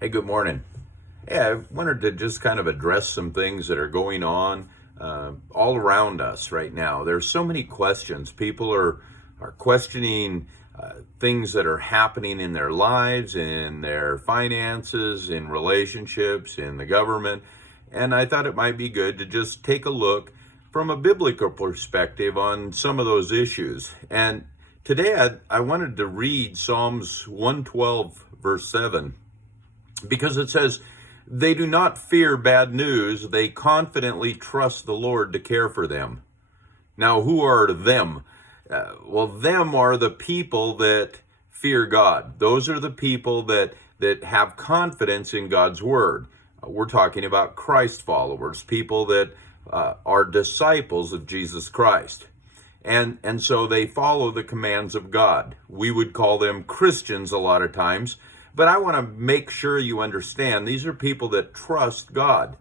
Hey, good morning. Yeah, I wanted to just kind of address some things that are going on all around us right now. There's so many questions. People are questioning things that are happening in their lives, in their finances, in relationships, in the government. And I thought it might be good to just take a look from a biblical perspective on some of those issues. And today I wanted to read Psalms 112, verse 7. Because it says, they do not fear bad news. They confidently trust the Lord to care for them. Now, who are them? Well, them are the people that fear God. Those are the people that have confidence in God's word. We're talking about Christ followers, people that are disciples of Jesus Christ. And so they follow the commands of God. We would call them Christians a lot of times. But I want to make sure you understand these are people that trust God,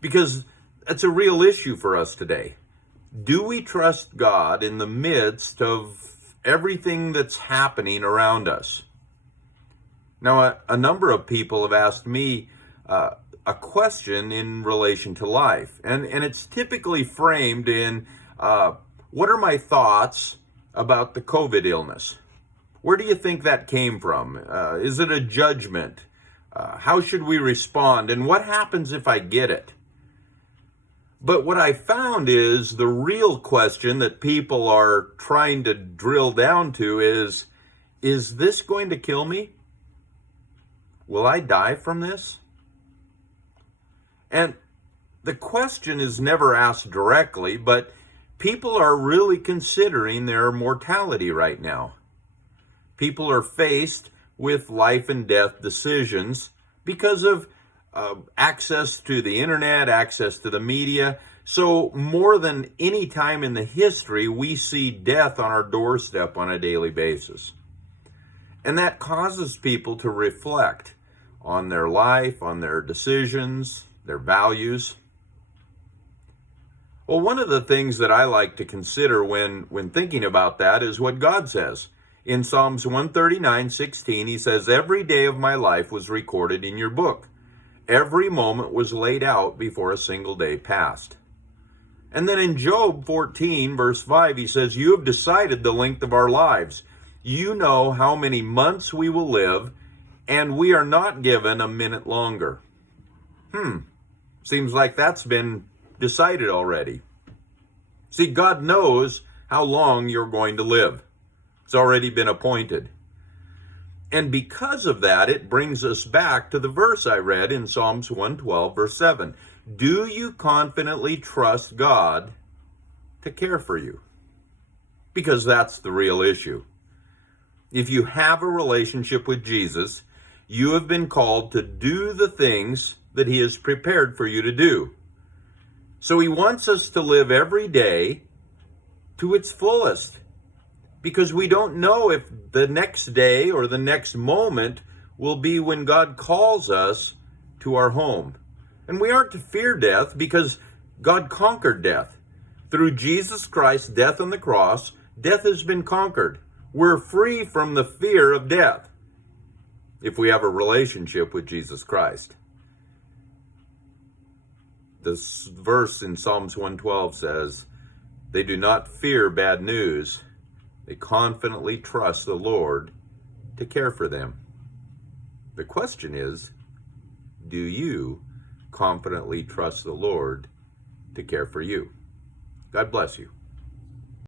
because that's a real issue for us today. Do we trust God in the midst of everything that's happening around us? Now, a number of people have asked me a question in relation to life, and it's typically framed in what are my thoughts about the COVID illness? Where do you think that came from? Is it a judgment? How should we respond? And what happens if I get it? But what I found is the real question that people are trying to drill down to is this going to kill me? Will I die from this? And the question is never asked directly, but people are really considering their mortality right now. People are faced with life and death decisions because of access to the internet, access to the media. So more than any time in the history, we see death on our doorstep on a daily basis. And that causes people to reflect on their life, on their decisions, their values. Well, one of the things that I like to consider when thinking about that is what God says. In Psalms 139:16, he says, every day of my life was recorded in your book. Every moment was laid out before a single day passed. And then in Job 14, verse 5, he says, you have decided the length of our lives. You know how many months we will live, and we are not given a minute longer. Seems like that's been decided already. See, God knows how long you're going to live. It's already been appointed. And because of that, it brings us back to the verse I read in Psalms 112, verse 7. Do you confidently trust God to care for you? Because that's the real issue. If you have a relationship with Jesus, you have been called to do the things that he has prepared for you to do. So he wants us to live every day to its fullest, because we don't know if the next day or the next moment will be when God calls us to our home. And we aren't to fear death because God conquered death. Through Jesus Christ's death on the cross, death has been conquered. We're free from the fear of death if we have a relationship with Jesus Christ. This verse in Psalms 112 says, they do not fear bad news. They confidently trust the Lord to care for them. The question is, do you confidently trust the Lord to care for you? God bless you.